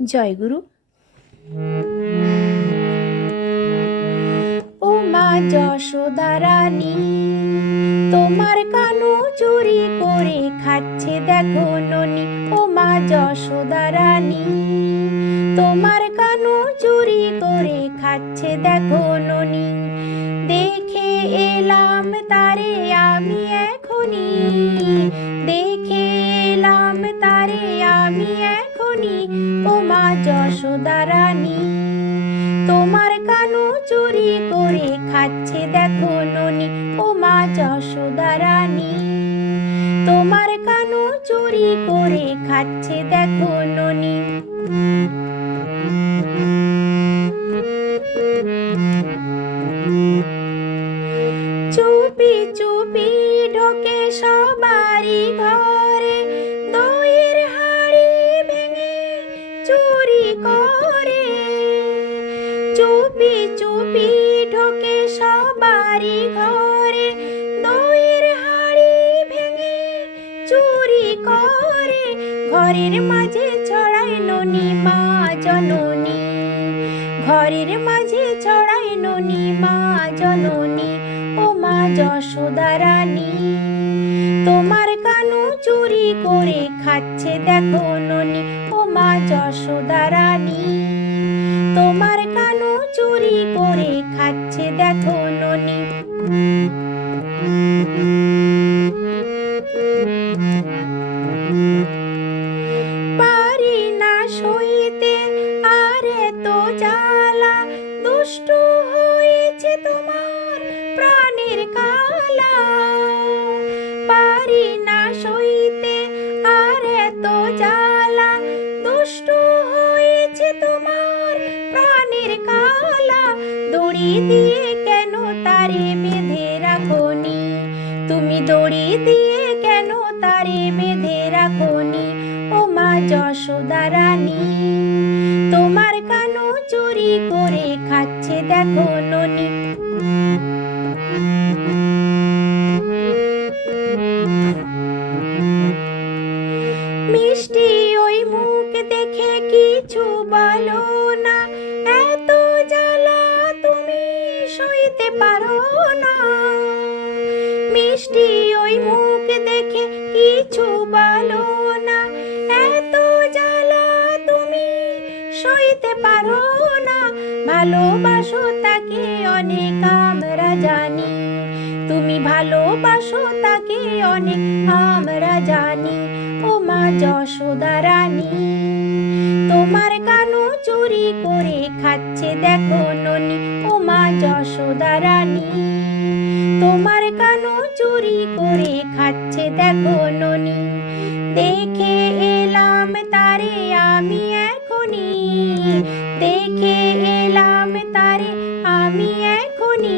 জয়গুরু। ও মা যশোদা রানী, তোমার কানু চুরি করে খাচ্ছে দেখো ননি। ও মা যশোদা রানী, তোমার কানু চুরি করে খাচ্ছে দেখো ননি। দেখে এলাম তারে আমি এখনি, দেখে এলাম তারে আমি এখনি। ও মা যশোদা রানী, তোমার কানু চুরি করে খাচ্ছে দেখো ননি। ও মা যশোদা রানী, তোমার কানু চুরি করে খাচ্ছে দেখো ননি। চুপি চুপি ঢোকে সবারই ঘরে, দইয়ের হাঁড়ি ভেঙে চুরি করে। চুপি চুপি ঢোকে সবারই ঘরে, দইয়ের হাঁড়ি ভেঙে চুরি করে। ঘরের মাঝে ছড়ায় ননি মা জননী, ঘরের মাঝে ছড়ায় ননি মা জননী। ও মা যশোদা রানী, তোমার কানু চুরি করে খাচ্ছে দেখো ননি। ও মা যশোদা রানী, তোমার কানু চুরি করে খাচ্ছে দেখো ননি। পারি না সইতে আর এত জ্বালা, দুষ্টু হয়েছে তোমার প্রাণের কালা। পারি না সইতে আর এত জ্বালা, দুষ্টু হয়েছে তোমার প্রাণের কালা। দড়ি দিয়ে কেন তারে বেঁধে রাখোনি, তুমি দড়ি দিয়ে কেন তারে বেঁধে রাখোনি। ও মা যশোদা রানী, তোমার কানু চুরি করে খাচ্ছে দেখো ননি। মিষ্টি ওই মুখ দেখে কিছু বলো না, এত জ্বালা তুমি সইতে পারো না। মিষ্টি ওই মুখ দেখে কিছু বলো না, এত জ্বালা তুমি সইতে পারো না। ভালোবাসো তাকে অনেক আমরা জানি, তুমি ভালোবাসো তাকে অনেক আমরা জানি। ও মা যশোদা রানী, তোমার কানু চুরি করে খাচ্ছে দেখো ননি। ও মা যশোদা রানী, তোমার কানু চুরি করে খাচ্ছে দেখো ননি। দেখে এলাম তারে আমি এখনি, দেখে এলাম তারে আমি এখনি।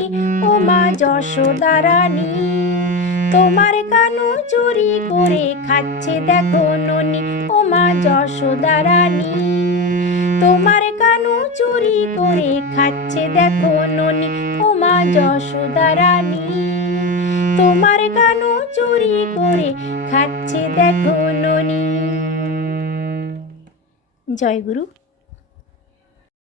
ও মা যশোদা রানী, তোমার কানু চুরি করে খাচ্ছে দেখো ননি। ও মা যশোদা রানী, তোমার কানু চুরি করে খাচ্ছে দেখো ননি। ও মা যশোদা রানী, তোমার কানু চুরি করে খাচ্ছে দেখো ননি। জয় গুরু।